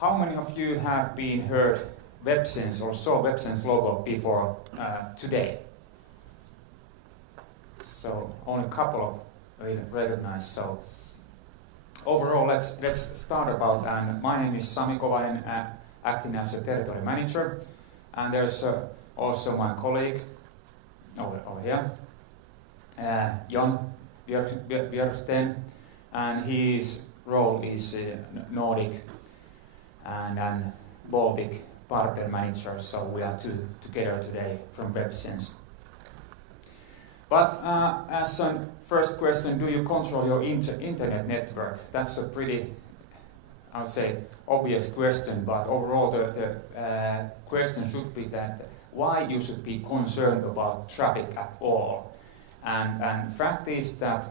How many of you have been heard Websense or saw Websense logo before today? So only a couple of will recognize. So overall, let's start about. And my name is Sami Kovanen, acting as a territory manager, and there's also my colleague over here, Jon Björksten, and his role is Nordic and Baltic partner manager. So we are two together today from Websense. But as a first question, do you control your internet network? That's a pretty, I would say, obvious question, but overall the question should be that why you should be concerned about traffic at all. And fact is that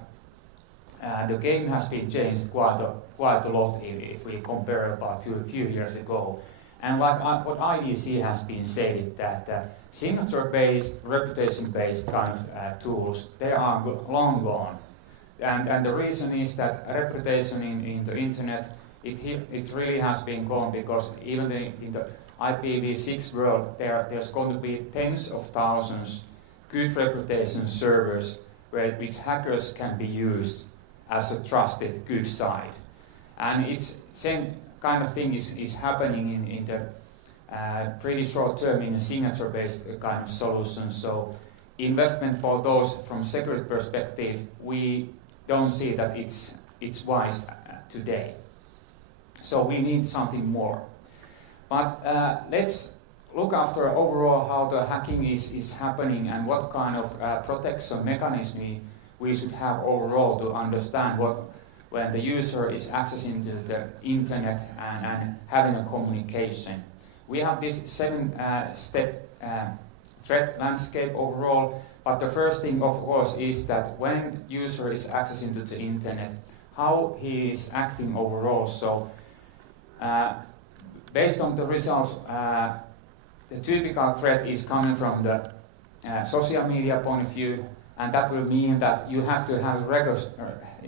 the game has been changed quite a lot if we compare about a few years ago. And like what IDC has been saying, that signature-based, reputation-based kind of tools, they are long gone. And the reason is that reputation in the internet, it really has been gone, because even in the IPv6 world, there's going to be tens of thousands good reputation servers which hackers can be used as a trusted good site. And it's same kind of thing is happening in the pretty short term in a signature-based kind of solution. So investment for those from security perspective, we don't see that it's wise today. So we need something more. But let's look after overall how the hacking is happening and what kind of protection mechanism we should have overall to understand when the user is accessing the internet and having a communication. We have this 7-step threat landscape overall, but the first thing, of course, is that when user is accessing to the internet, how he is acting overall. So based on the results, the typical threat is coming from the social media point of view, and that will mean that you have to have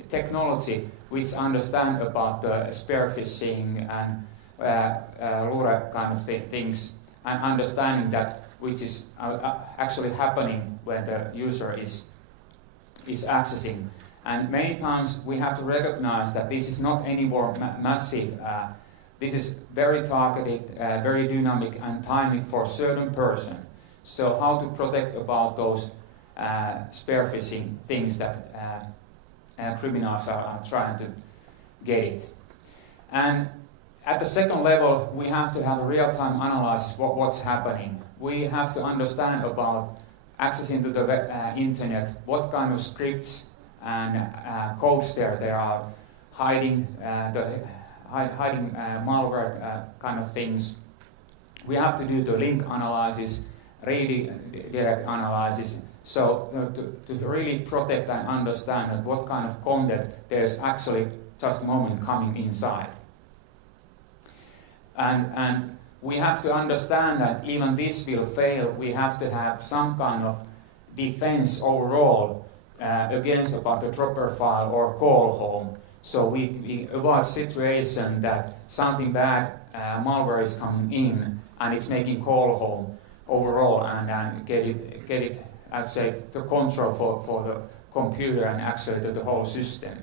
technology which understand about the spear phishing and lure kind of things, and understanding that which is actually happening when the user is accessing. And many times we have to recognize that this is not anymore massive. This is very targeted, very dynamic and timing for a certain person. So how to protect about those spear phishing things that criminals are trying to get it. And at the second level, we have to have a real-time analysis of what's happening. We have to understand about accessing to the internet, what kind of scripts and codes there are hiding malware kind of things. We have to do the link analysis, redirect analysis, so to really protect and understand what kind of content there's actually just a moment coming inside. And we have to understand that even this will fail. We have to have some kind of defense overall against about the dropper file or call home. So we avoid situation that something bad malware is coming in and it's making call home overall and get it I'd say the control for the computer and actually the whole system.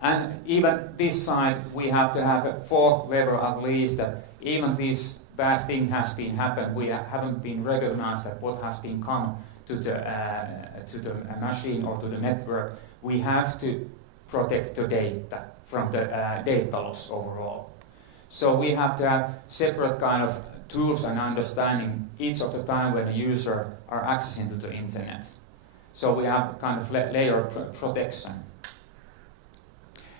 And even this side, we have to have a fourth level at least, that even this bad thing has been happened, we haven't been recognized that what has been come to the machine or to the network. We have to protect the data from the data loss overall. So we have to have separate kind of tools and understanding each of the time when a user are accessing to the internet. So we have kind of layer protection.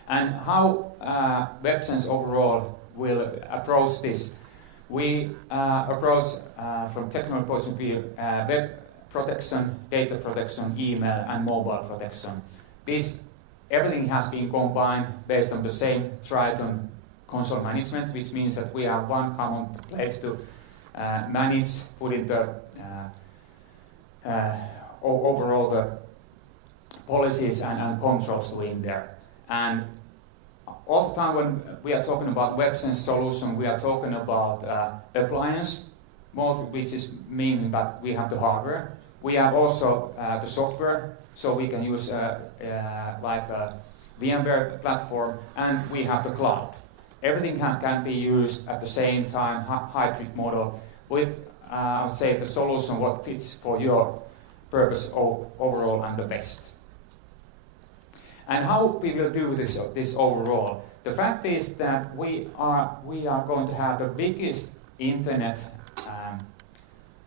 And how Websense overall will approach this? We approach from technical point of view web protection, data protection, email and mobile protection. Everything has been combined based on the same Triton console management, which means that we have one common place to manage, putting the overall the policies and controls in there. And all the time when we are talking about Websense solution, we are talking about appliance mode, which is meaning that we have the hardware. We have also the software, so we can use like a VMware platform, and we have the cloud. Everything can be used at the same time, hybrid model, with I would say the solution what fits for your purpose overall and the best. And how we will do this overall? The fact is that we are going to have the biggest internet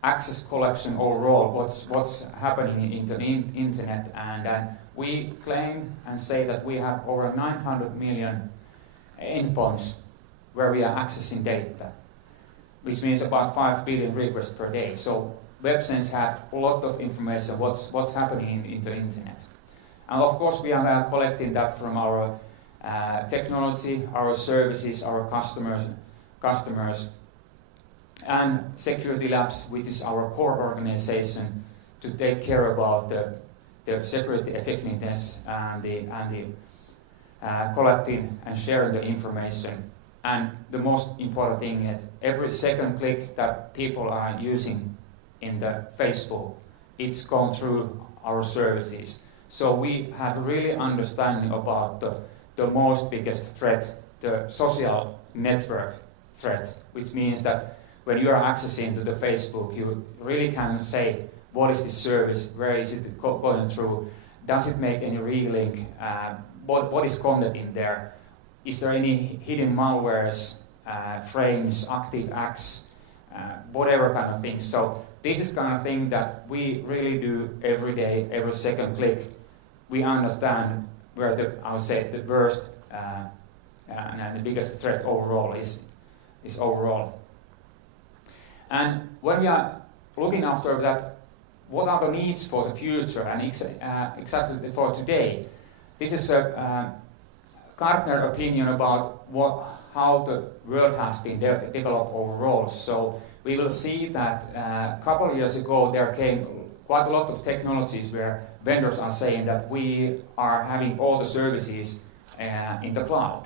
access collection overall. What's happening in the internet, and we claim and say that we have over 900 million endpoints where we are accessing data, which means about 5 billion requests per day. So Websense have a lot of information what's happening in the internet. And of course we are collecting that from our technology, our services, our customers, and Security Labs, which is our core organization to take care about the security effectiveness and the collecting and sharing the information. And the most important thing is every second click that people are using in the Facebook, it's gone through our services. So we have really understanding about the most biggest threat, the social network threat, which means that when you are accessing to the Facebook, you really can say, what is this service, where is it going through, does it make any relink, what is content in there, is there any hidden malwares, frames, active acts, whatever kind of thing. So this is kind of thing that we really do every day, every second click. We understand where I would say the worst and the biggest threat overall is overall. And when we are looking after that, what are the needs for the future and exactly for today? This is a Gartner opinion about how the world has been developed overall. So we will see that a couple of years ago there came quite a lot of technologies where vendors are saying that we are having all the services in the cloud,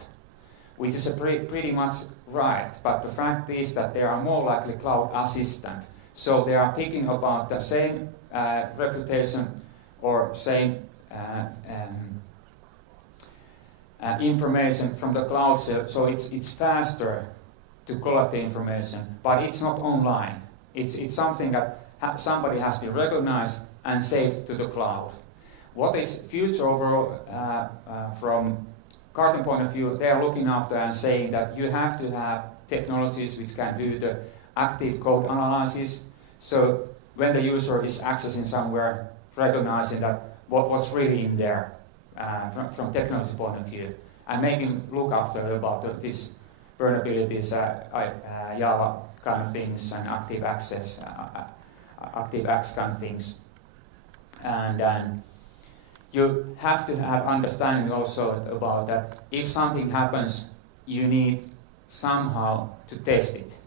which is pretty much right. But the fact is that they are more likely cloud assistant. So they are picking about the same reputation or same information from the cloud, so it's faster to collect the information, but it's not online. It's something that somebody has been recognized and saved to the cloud. What is future overall from Gartner point of view? They are looking after and saying that you have to have technologies which can do the active code analysis. So when the user is accessing somewhere, recognizing that what's really in there from technology point of view, and making look after about this vulnerabilities, Java kind of things, and active access, active acts kind of things. And you have to have understanding also about that if something happens, you need somehow to test it.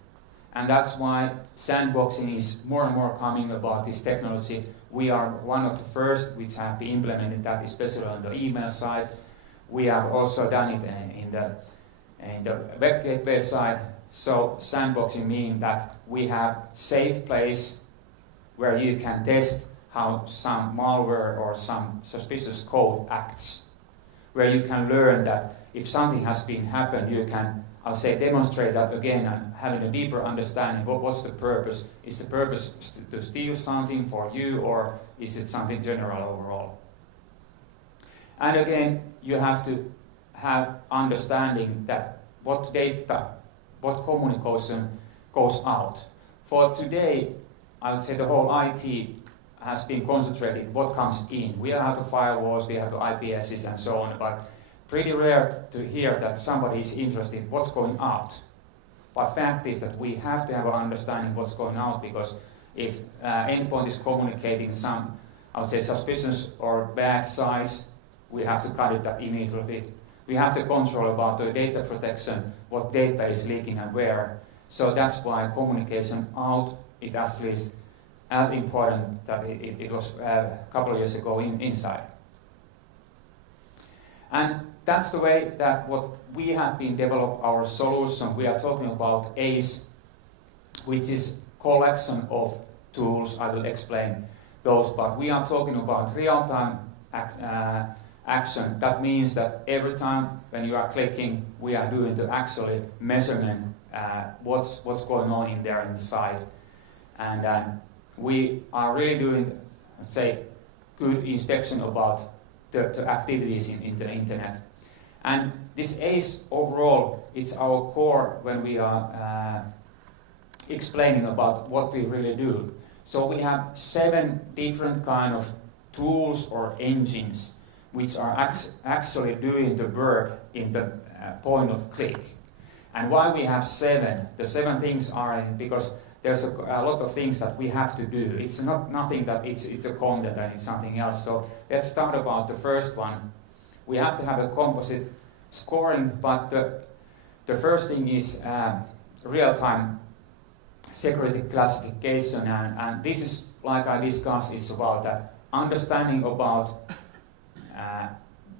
And that's why sandboxing is more and more coming about this technology. We are one of the first which have been implemented that, especially on the email side. We have also done it in the web gateway side. So sandboxing means that we have safe place where you can test how some malware or some suspicious code acts, where you can learn that if something has been happened, you can, I'll say, demonstrate that again and having a deeper understanding. What's the purpose? Is the purpose to steal something for you, or is it something general overall? And again, you have to have understanding that what data, what communication goes out. For today, I would say the whole IT has been concentrated what comes in. We have the firewalls, we have the IPSs and so on, but pretty rare to hear that somebody is interested in what's going out. But fact is that we have to have an understanding what's going out, because if endpoint is communicating some, I would say, suspicious or bad size, we have to cut it that immediately. We have to control about the data protection, what data is leaking and where. So that's why communication out is at least as important that it was a couple of years ago inside. And that's the way that what we have been develop our solution. We are talking about ACE, which is collection of tools. I will explain those, but we are talking about real-time action. That means that every time when you are clicking, we are doing the actually measurement what's going on in there inside, and we are really doing, let's say, good inspection about the activities in the internet. And this ACE overall, it's our core when we are explaining about what we really do. So we have 7 different kind of tools or engines which are actually doing the work in the point of click. And why we have 7? The 7 things are because there's a lot of things that we have to do. It's not nothing that it's a content and it's something else. So let's start about the first one. We have to have a composite scoring, but the first thing is real-time security classification, and this is, like I discussed, is about that understanding about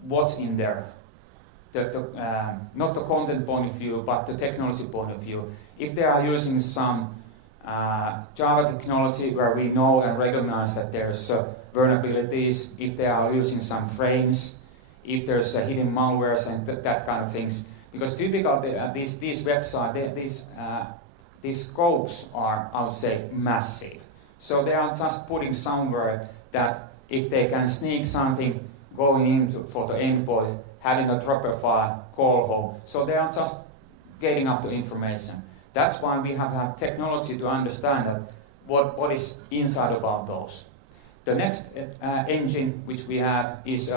what's in there. Not the content point of view, but the technology point of view. If they are using some Java technology where we know and recognize that there's vulnerabilities, if they are using some frames, if there's hidden malwares and that kind of things. Because typically these websites, these scopes are, I would say, massive. So they are just putting somewhere that if they can sneak something going into for the endpoint, having a dropper file, call home. So they are just getting up the information. That's why we have to have technology to understand that what is inside about those. The next engine which we have is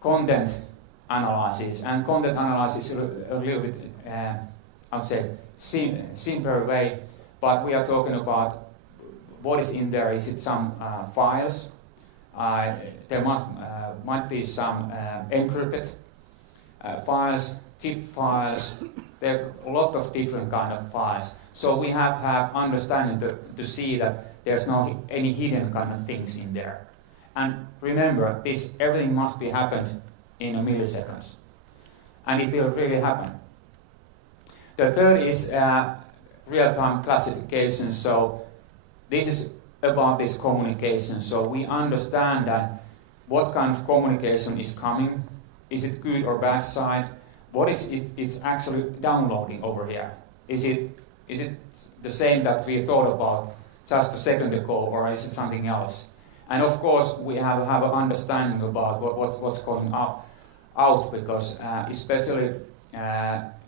content analysis. And content analysis is a little bit, I would say, simpler way, but we are talking about what is in there. Is it some files? There might be some encrypted files, zip files. There are a lot of different kind of files. So we have understanding to see that there's no any hidden kind of things in there. And remember, everything must be happened in a milliseconds, and it will really happen. The third is real-time classification. So this is about this communication. So we understand that what kind of communication is coming. Is it good or bad side? What is it's actually downloading over here? Is it the same that we thought about just a second ago, or is it something else? And of course, we have an understanding about what's going out because especially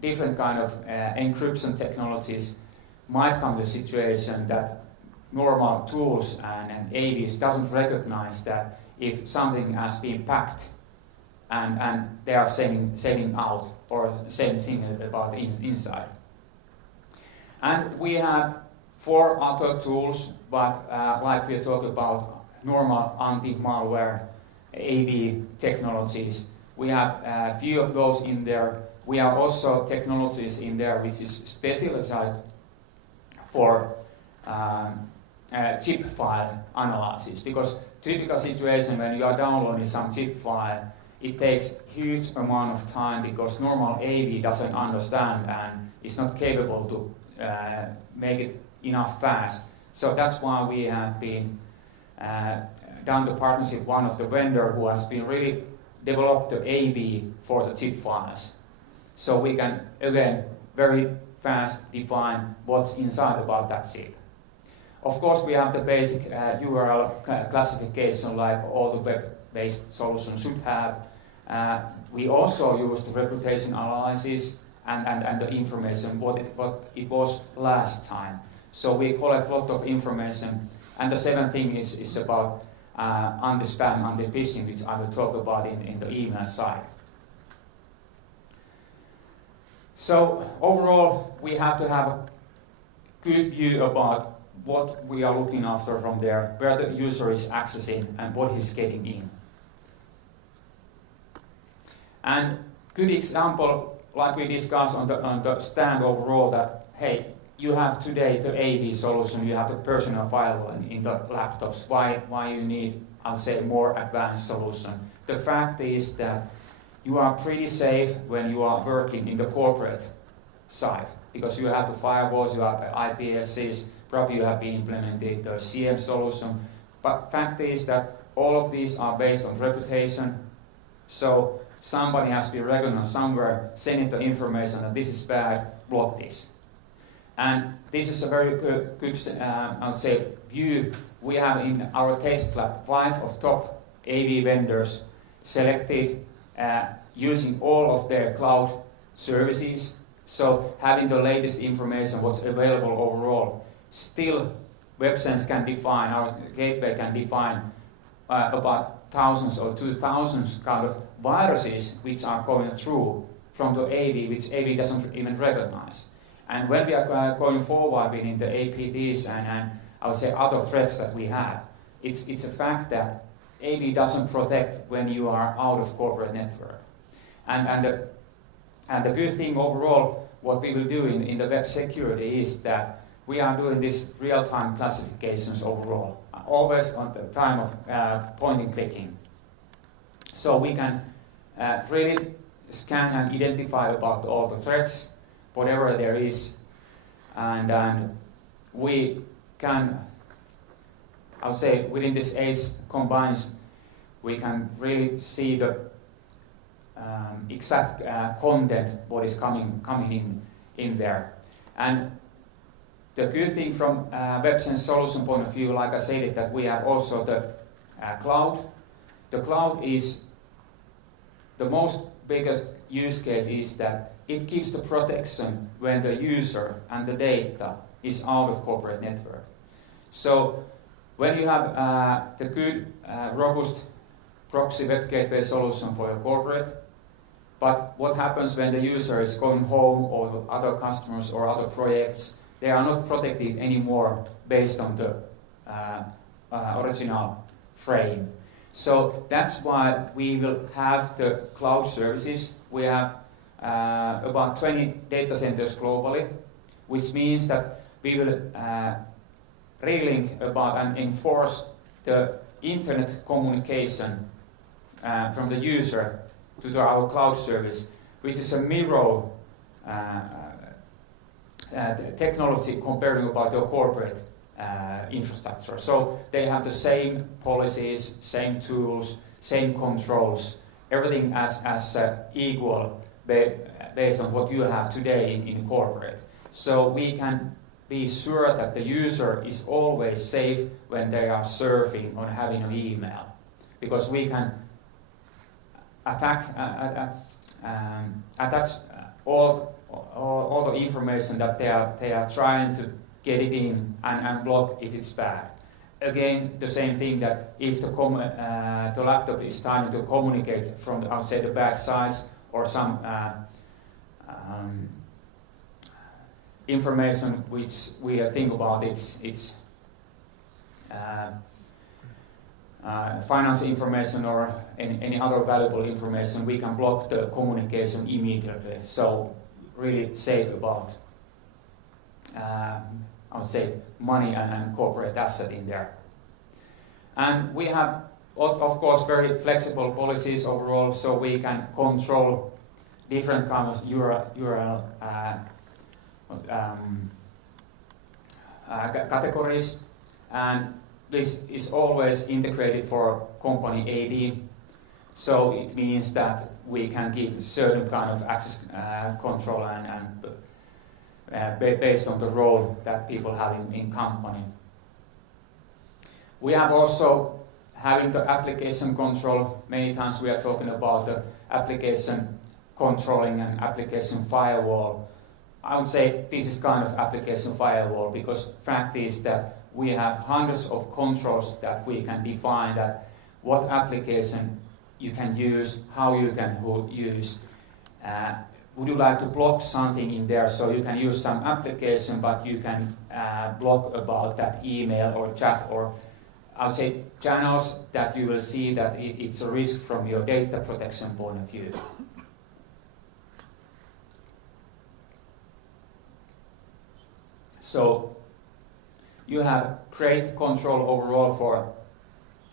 different kind of encryption technologies might come to a situation that normal tools and AVs doesn't recognize that if something has been packed and they are sending out, or same thing about the inside. And we have 4 other tools, but like we talk about normal anti-malware AV technologies, we have a few of those in there. We have also technologies in there which is specialized for zip file analysis, because typical situation when you are downloading some zip file, it takes huge amount of time because normal AV doesn't understand and is not capable to make it enough fast. So that's why we have been done the partnership with one of the vendor who has been really developed the AV for the zip files. So we can again very fast define what's inside about that zip. Of course, we have the basic URL classification like all the web-based solutions should have. We also use the reputation analysis and the information, what it was last time. So we collect a lot of information. And the 7th thing is about anti-spam, anti-phishing, which I will talk about in the email side. So overall, we have to have a good view about what we are looking after from there, where the user is accessing and what he's getting in. And good example, like we discussed on the stand overall, that hey, you have today the AV solution, you have the personal firewall in the laptops. Why you need, I would say, more advanced solution? The fact is that you are pretty safe when you are working in the corporate side, because you have the firewalls, you have the IPSs, probably you have been implemented the CM solution. But fact is that all of these are based on reputation. So somebody has been recognized somewhere, sending the information that this is bad, block this. And this is a very good I would say, view. We have in our test lab 5 of top AV vendors selected using all of their cloud services. So having the latest information, what's available overall. Still, Websense can define, our gateway can define about thousands or 2,000 kind of viruses which are going through from the AV, which AV doesn't even recognize. And when we are going forward within the APTs and I would say other threats that we have, it's a fact that AV doesn't protect when you are out of corporate network. And the good thing overall, what we will do in the web security is that we are doing this real-time classifications overall, always on the time of point and clicking. So we can really scan and identify about all the threats, whatever there is, and we can, I would say, within this ACE combines, we can really see the exact content what is coming in there. And the good thing from Websense solution point of view, like I said, that we have also the cloud. The cloud is the most biggest use case is that it gives the protection when the user and the data is out of corporate network. So when you have the good, robust proxy web gateway solution for your corporate, but what happens when the user is going home or other customers or other projects, they are not protected anymore based on the original frame. So that's why we will have the cloud services. We have about 20 data centers globally, which means that we will relink about and enforce the internet communication from the user to our cloud service, which is a mirror technology comparing about your corporate infrastructure. So they have the same policies, same tools, same controls, everything as equal based on what you have today in corporate. So we can be sure that the user is always safe when they are surfing or having an email, because we can attach all the information that they are trying to get it in and block if it's bad. Again, the same thing that if the laptop is starting to communicate from, I would say, the bad sides or some information which we think about it's finance information or any other valuable information, we can block the communication immediately. So really safe about, I would say, money and corporate asset in there. And we have, of course, very flexible policies overall, so we can control different kinds of URL categories, and this is always integrated for company AD. So it means that we can give certain kind of access control and based on the role that people have in company. We have also having the application control. Many times we are talking about the application controlling and application firewall. I would say this is kind of application firewall, because fact is that we have hundreds of controls that we can define that what application you can use, how you can use. Would you like to block something in there, so you can use some application, but you can block about that email or chat, or I would say channels that you will see that it's a risk from your data protection point of view. So you have great control overall for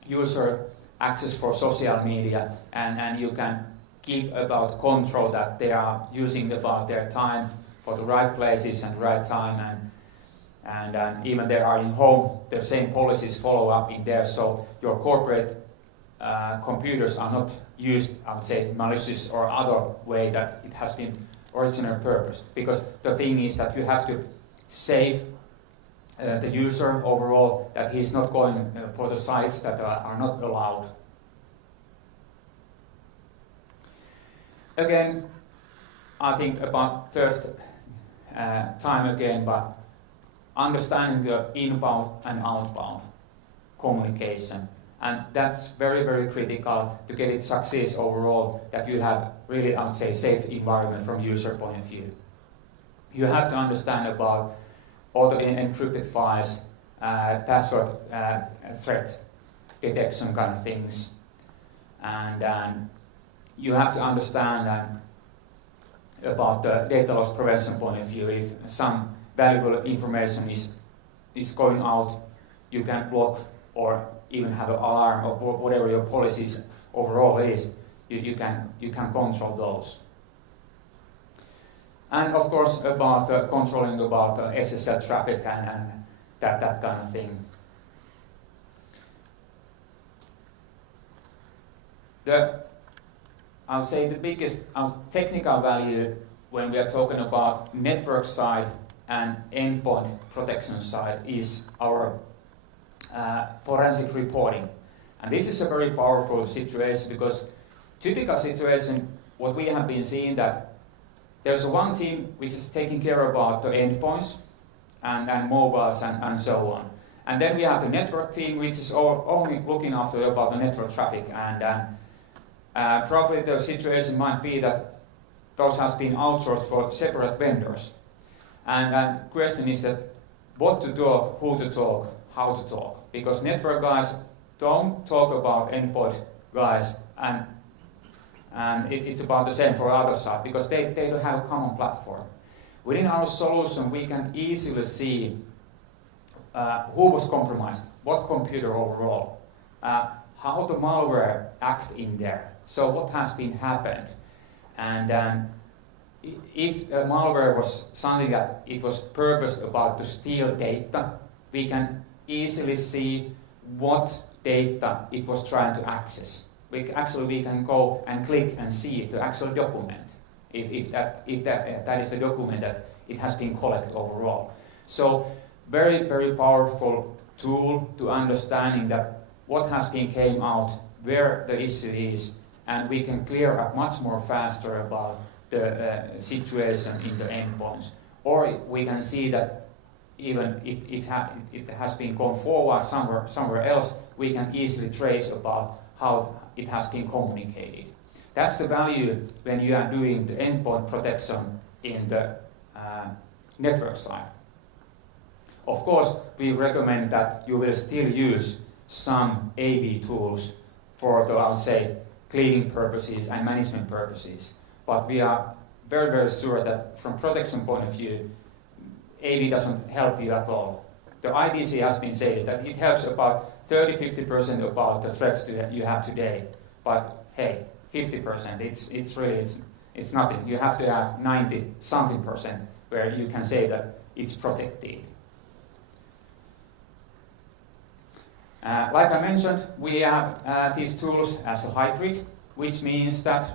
user access for social media, and you can keep about control, that they are using about their time for the right places and right time, and even they are in home, the same policies follow up in there, so your corporate computers are not used, I would say, malicious or other way that it has been originally purposed. Because the thing is that you have to save the user overall, that he's not going for the sites that are not allowed. Again, I think about third time again, but understanding the inbound and outbound communication. And that's very, very critical to get it success overall, that you have really, I would say, safe environment from user point of view. You have to understand about all the encrypted files, password threat detection kind of things. And you have to understand about the data loss prevention point of view. If some valuable information is going out, you can block or even have an alarm or whatever your policies overall is. You can control those. And of course about controlling about SSL traffic and that kind of thing. I would say the biggest technical value when we are talking about network side and endpoint protection side is our forensic reporting. And this is a very powerful situation, because typical situation, what we have been seeing, that there's one team which is taking care about the endpoints and mobiles and so on. And then we have the network team, which is only looking after about the network traffic. And probably the situation might be that those has been outsourced for separate vendors. And question is that what to talk, who to talk, how to talk. Because network guys don't talk about endpoint guys, and it's about the same for other side, because they don't have a common platform. Within our solution, we can easily see who was compromised, what computer overall, how the malware act in there, so what has been happened. And if the malware was something that it was purposed about to steal data, we can easily see what data it was trying to access. We can go and click and see the actual document, if that is the document that it has been collected overall. So very, very powerful tool to understanding that what has been came out, where the issue is, and we can clear up much more faster about the situation in the endpoints. Or we can see that even if it has been gone forward somewhere else, we can easily trace about how it has been communicated. That's the value when you are doing the endpoint protection in the network side. Of course, we recommend that you will still use some AV tools for the, I would say, cleaning purposes and management purposes. But we are very, very sure that from protection point of view, AV doesn't help you at all. The IDC has been saying that it helps about 30-50% about the threats that you have today. But hey, 50%, it's nothing. You have to have 90-something% where you can say that it's protected. Like I mentioned, we have these tools as a hybrid, which means that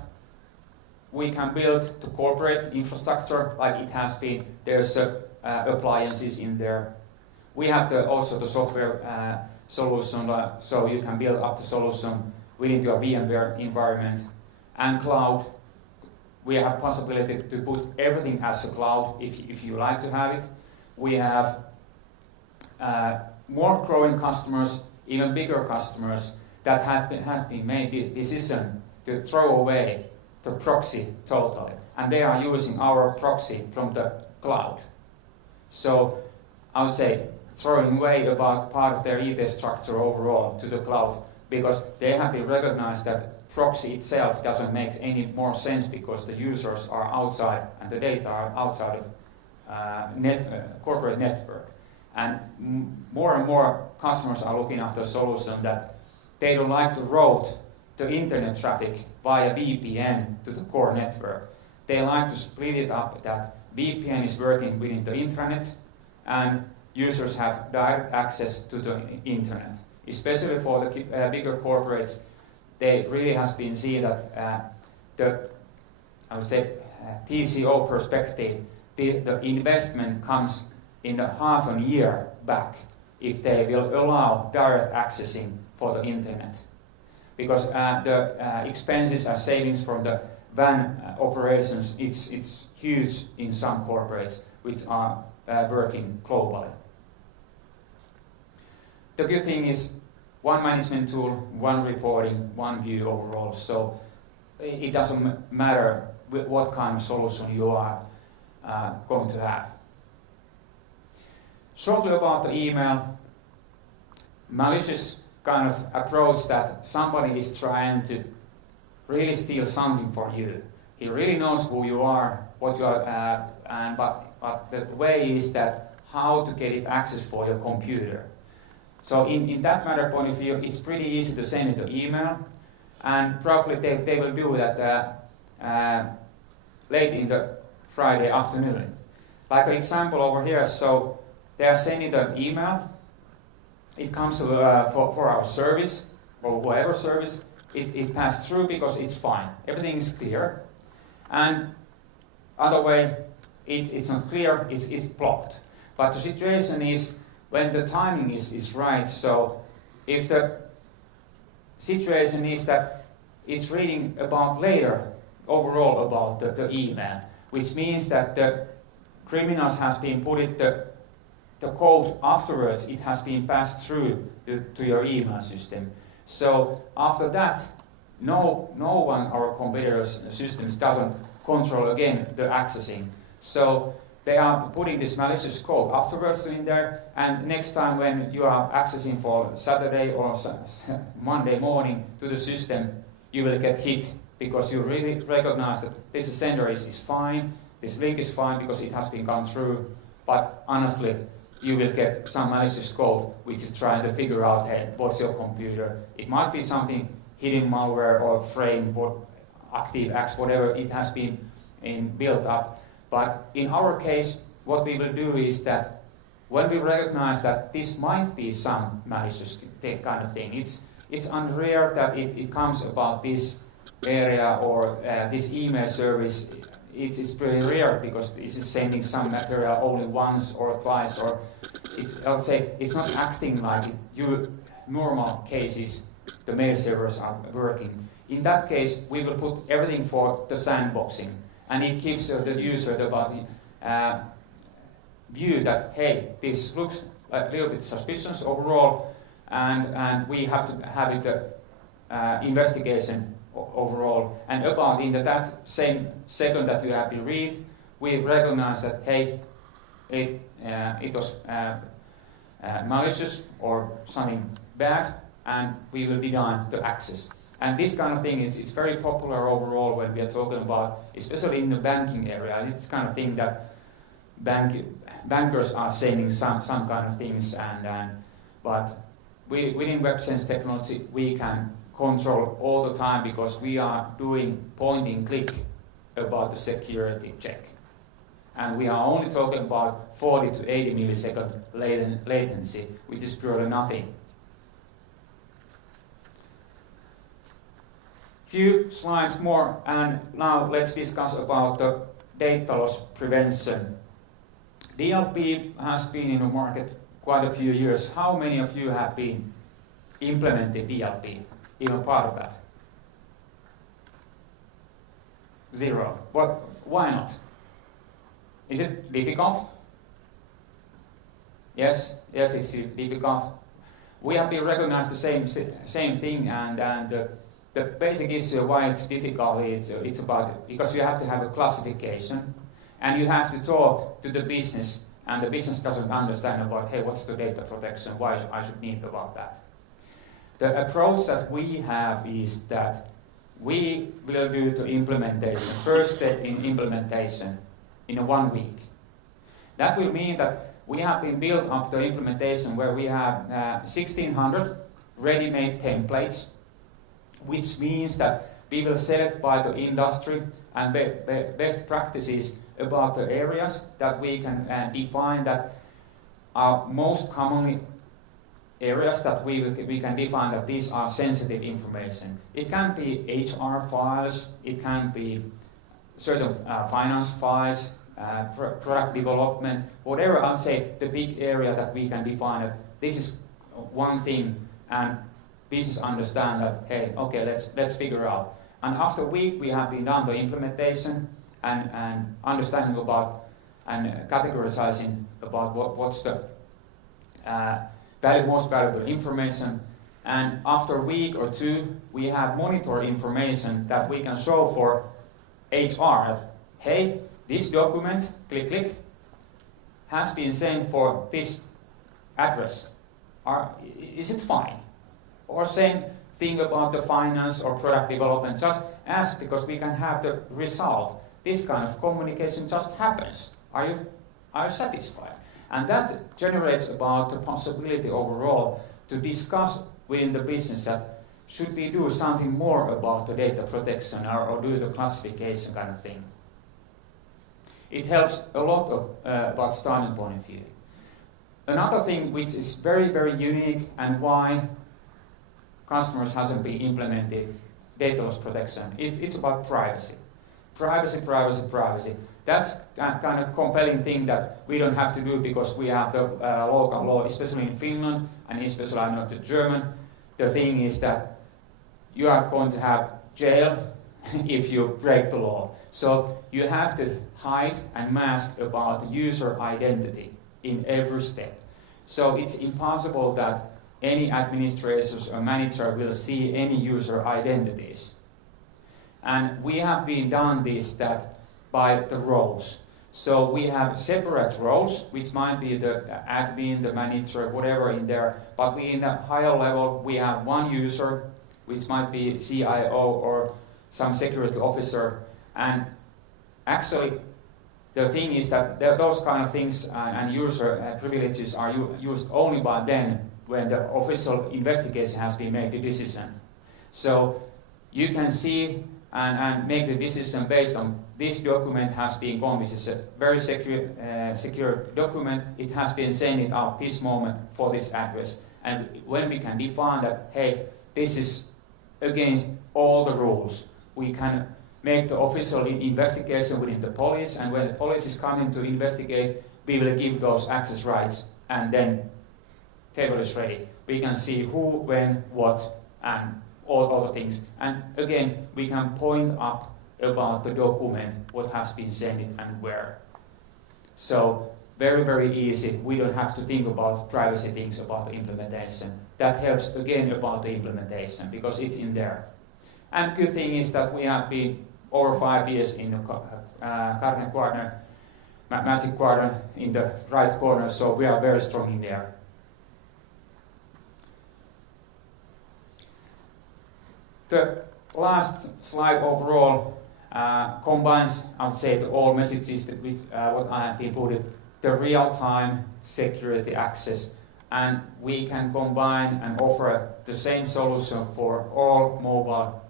we can build the corporate infrastructure like it has been. There's appliances in there. We have also the software solution, so you can build up the solution within your VMware environment. And cloud, we have possibility to put everything as a cloud if you like to have it. We have more growing customers, even bigger customers that have been made the decision to throw away the proxy totally, and they are using our proxy from the cloud. So I would say throwing away about part of their IT structure overall to the cloud, because they have been recognized that proxy itself doesn't make any more sense, because the users are outside and the data are outside of corporate network. And more and more customers are looking after a solution that they don't like to route the internet traffic via VPN to the core network. They like to split it up that VPN is working within the intranet and users have direct access to the internet. Especially for the bigger corporates, they really has been seen that I would say TCO perspective, the investment comes in the half a year back if they will allow direct accessing for the internet. Because the expenses and savings from the WAN operations, it's huge in some corporates which are working globally. The good thing is one management tool, one reporting, one view overall, so it doesn't matter what kind of solution you are going to have. Shortly about the email, malicious kind of approach that somebody is trying to really steal something from you. He really knows who you are, what you are, but the way is that how to get it access for your computer. So in that matter point of view, it's pretty easy to send it an email, and probably they will do that late in the Friday afternoon. Like an example over here, so they are sending an email. It comes for our service, or whatever service. It passed through because it's fine. Everything is clear. And other way, it's not clear, it's blocked. But the situation is when the timing is right. So if the situation is that it's reading about later, overall about the email, which means that the criminals has been put the code afterwards, it has been passed through to your email system. So after that, no one our competitors' systems doesn't control again the accessing. So they are putting this malicious code afterwards in there, and next time when you are accessing for Saturday or Monday morning to the system, you will get hit because you really recognize that this sender is fine, this link is fine because it has been gone through, but honestly, you will get some malicious code which is trying to figure out, hey, what's your computer? It might be something hidden malware or frame or ActiveX, whatever it has been built up. But in our case, what we will do is that when we recognize that this might be some malicious kind of thing, it's unrare that it comes about this area or this email service. It is pretty rare because this is sending some material only once or twice, or I would say it's not acting like normal cases the mail servers are working. In that case, we will put everything for the sandboxing, and it gives the user the view that, hey, this looks a little bit suspicious overall, and we have to have it investigation overall. And about in that same second that you have been read, we recognize that, hey, it was malicious or something bad, and we will deny the access. And this kind of thing is very popular overall when we are talking about, especially in the banking area. It's kind of thing that bankers are saying some kind of things, but within Websense technology we can control all the time because we are doing point and click about the security check. And we are only talking about 40 to 80 millisecond latency, which is purely nothing. Few slides more, and now let's discuss about the data loss prevention. DLP has been in the market quite a few years. How many of you have been implementing DLP, even part of that? Zero. Why not? Is it difficult? Yes, it's difficult. We have been recognized the same thing, and the basic issue why it's difficult is it's about because you have to have a classification, and you have to talk to the business, and the business doesn't understand about, hey, what's the data protection? Why I should need about that? The approach that we have is that we will do the implementation, first step in implementation, in 1 week. That will mean that we have been built up the implementation where we have 1,600 ready-made templates, which means that we will select by the industry and best practices about the areas that we can define that are most commonly areas that we can define that these are sensitive information. It can be HR files, it can be certain finance files, product development, whatever. I'd say the big area that we can define that this is one thing, and business understand that, hey, okay, let's figure out. And after a week we have been done the implementation and understanding about and categorizing about what's the most valuable information. And after a week or two, we have monitor information that we can show for HR. That, hey, this document, click, has been sent for this address. Is it fine? Or same thing about the finance or product development. Just ask, because we can have the result. This kind of communication just happens. Are you satisfied? And that generates about the possibility overall to discuss within the business that should we do something more about the data protection or do the classification kind of thing. It helps a lot of, about starting point of view. Another thing which is very, very unique and why customers hasn't been implemented data loss protection, it's about privacy. Privacy. That's a kind of compelling thing that we don't have to do because we have the local law, especially in Finland and especially I know the German. The thing is that you are going to have jail if you break the law. So you have to hide and mask about the user identity in every step. So it's impossible that any administrators or manager will see any user identities. And we have been done this that by the roles. So we have separate roles, which might be the admin, the manager, whatever in there. But we in a higher level, we have one user, which might be CIO or some security officer. And actually, the thing is that those kind of things and user privileges are used only by then when the official investigation has been made, the decision. So you can see and make the decision based on this document has been gone. This is a very secure document. It has been sent out this moment for this address. And when we can define that, hey, this is against all the rules, we can make the official investigation within the police, and when the police is coming to investigate, we will give those access rights, and then table is ready. We can see who, when, what, and all the things. And again, we can point up about the document, what has been sent and where. So very, very easy. We don't have to think about privacy things about the implementation. That helps again about the implementation because it's in there. And good thing is that we have been over 5 years in the Garden Quadrant, Magic Quadrant in the right corner, so we are very strong in there. The last slide overall combines, I would say, all messages that what I have been putting, the real-time security access, and we can combine and offer the same solution for all mobile,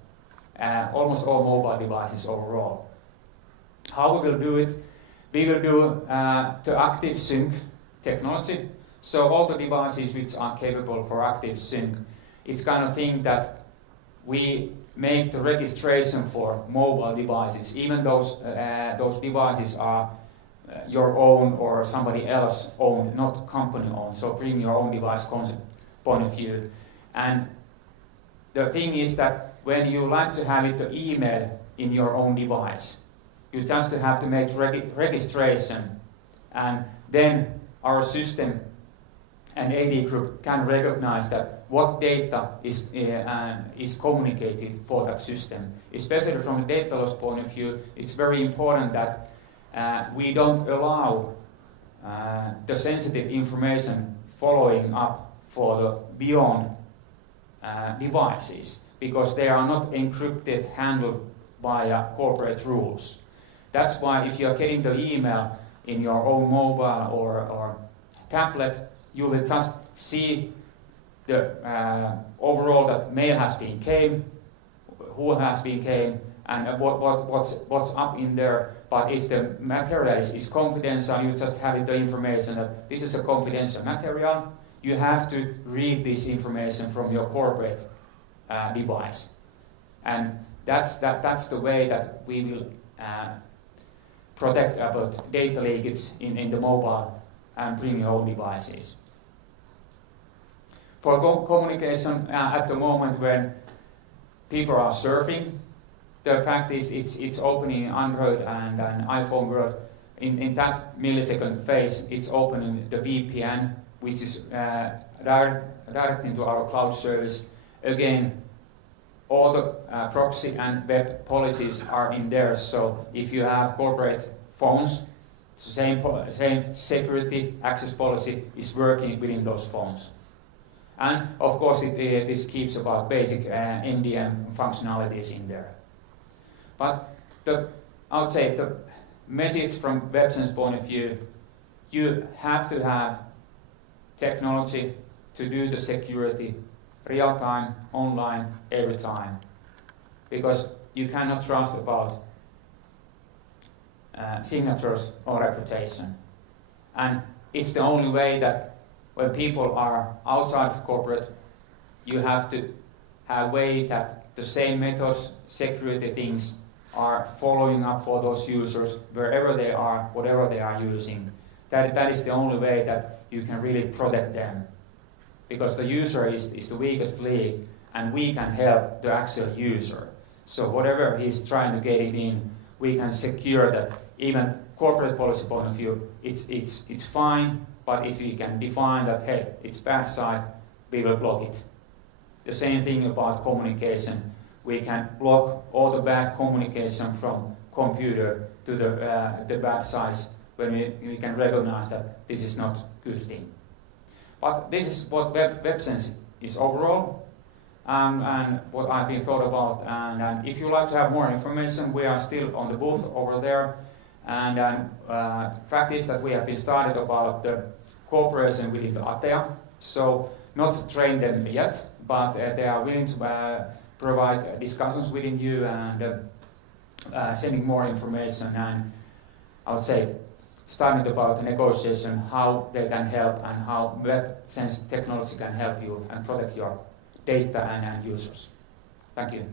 almost all mobile devices overall. How we will do it? We will do the active sync technology. So all the devices which are capable for active sync, it's kind of thing that we make the registration for mobile devices, even those devices are your own or somebody else owned, not company owned. So bring your own device concept point of view. And the thing is that when you like to have it the email in your own device, you just have to make registration, and then our system and AD group can recognize that what data is communicated for that system. Especially from a data loss point of view, it's very important that we don't allow the sensitive information following up for the beyond devices, because they are not encrypted, handled by corporate rules. That's why if you are getting the email in your own mobile or tablet, you will just see the overall that mail has been came, who has become and what's up in there. But if the material is confidential, you just have the information that this is a confidential material. You have to read this information from your corporate device, and that's the way that we will protect about data leakage in the mobile and bring your own devices. For communication at the moment when people are surfing, the fact is it's opening Android and an iPhone world. In that millisecond phase, it's opening the VPN, which is direct into our cloud service. Again, all the proxy and web policies are in there. So if you have corporate phones, same security access policy is working within those phones. And of course, this keeps about basic MDM functionalities in there. But I would say the message from Websense point of view, you have to have technology to do the security real time, online, every time. Because you cannot trust about signatures or reputation. And it's the only way that when people are outside of corporate, you have to have a way that the same methods, security things are following up for those users wherever they are, whatever they are using. That is the only way that you can really protect them. Because the user is the weakest link, and we can help the actual user. So whatever he's trying to get it in, we can secure that. Even corporate policy point of view, it's fine, but if we can define that, hey, it's bad side, we will block it. The same thing about communication. We can block all the bad communication from computer to the bad sides when we can recognize that this is not a good thing. But this is what Websense is overall, and what I've been thought about. And if you like to have more information, we are still on the booth over there. And fact is that we have been started about the cooperation within the ATEA. So not train them yet, but they are willing to provide discussions within you and sending more information. And I would say starting about the negotiation, how they can help and how Websense technology can help you and protect your data and users. Thank you.